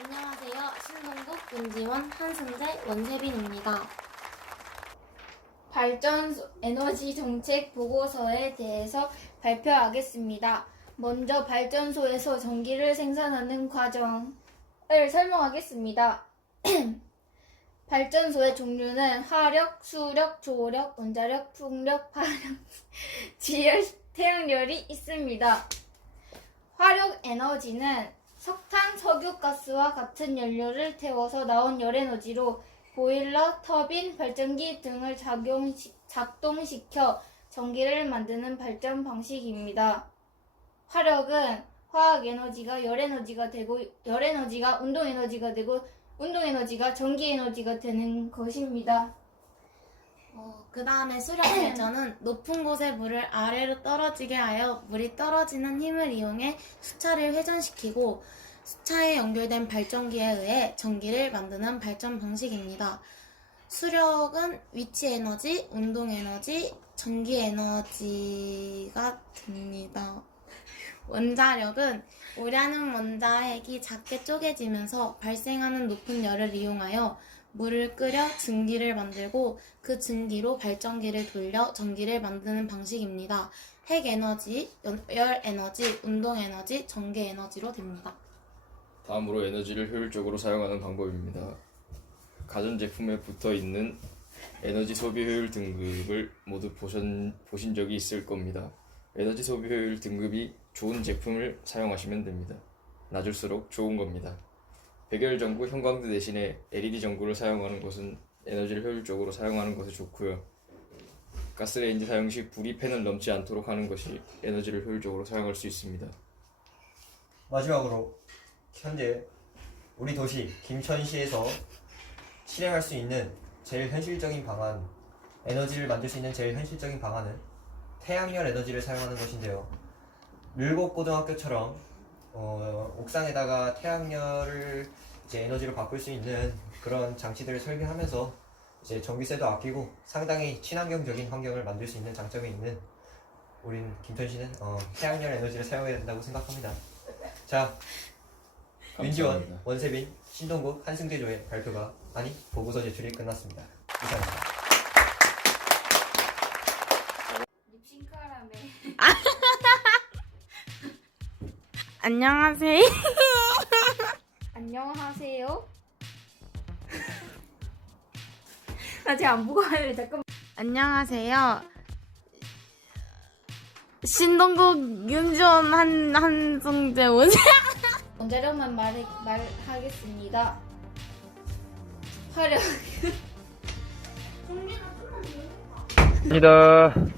안녕하세요. 신동국, 윤지원, 한승재, 원세빈입니다. 발전소 에너지 정책 보고서에 대해서 발표하겠습니다. 먼저 발전소에서 전기를 생산하는 과정을 설명하겠습니다. 발전소의 종류는 화력, 수력, 조력, 원자력, 풍력, 파력, 지열, 태양열이 있습니다. 화력 에너지는 석탄, 석유가스와 같은 연료를 태워서 나온 열에너지로 보일러, 터빈, 발전기 등을 작용, 작동시켜 전기를 만드는 발전 방식입니다. 화력은 화학 에너지가 열 에너지가 되고 열 에너지가 운동 에너지가 되고 운동 에너지가 전기 에너지가 되는 것입니다. 어, 그 다음에 수력 발전은 높은 곳의 물을 아래로 떨어지게 하여 물이 떨어지는 힘을 이용해 수차를 회전시키고 수차에 연결된 발전기에 의해 전기를 만드는 발전 방식입니다. 수력은 위치 에너지, 운동 에너지, 전기 에너지가 됩니다. 원자력은 오려는 원자 핵이 작게 쪼개지면서 발생하는 높은 열을 이용하여 물을 끓여 증기를 만들고 그 증기로 발전기를 돌려 전기를 만드는 방식입니다. 핵 에너지, 연- 열 에너지, 운동 에너지, 전기 에너지로 됩니다. 다음으로 에너지를 효율적으로 사용하는 방법입니다. 가전제품에 붙어 있는 에너지 소비 효율 등급을 모두 보신, 보신 적이 있을 겁니다. 에너지 소비 효율 등급이 좋은 제품을 사용하시면 됩니다. 낮을수록 좋은 겁니다. 백열 전구 형광등 대신에 LED 전구를 사용하는 것은 에너지를 효율적으로 사용하는 것에 좋고요. 가스레인지 사용 시 불이 팬을 넘지 않도록 하는 것이 에너지를 효율적으로 사용할 수 있습니다. 마지막으로 현재 우리 도시 김천시에서 실행할 수 있는 제일 현실적인 방안, 에너지를 만들 수 있는 제일 현실적인 방안은 태양열 에너지를 사용하는 것인데요. 율곡 고등학교처럼 어, 옥상에다가 태양열을 이제 에너지로 바꿀 수 있는 그런 장치들을 설계하면서 이제 전기세도 아끼고 상당히 친환경적인 환경을 만들 수 있는 장점이 있는 우린 김천시는 어, 태양열 에너지를 사용해야 된다고 생각합니다. 자, 윤지원. 원세빈, 신동국, 한승재조의 발표가 아니 보고서 제출이 끝났습니다. 이상입니다. 립싱크하라며. 안녕하세요. 안녕하세요. 나 지금 안 보고 하는데 잠깐. 안녕하세요. 신동국, 윤지원, 한, 한승재, 원 원자력만 말, 말하겠습니다. 화력. 입니다.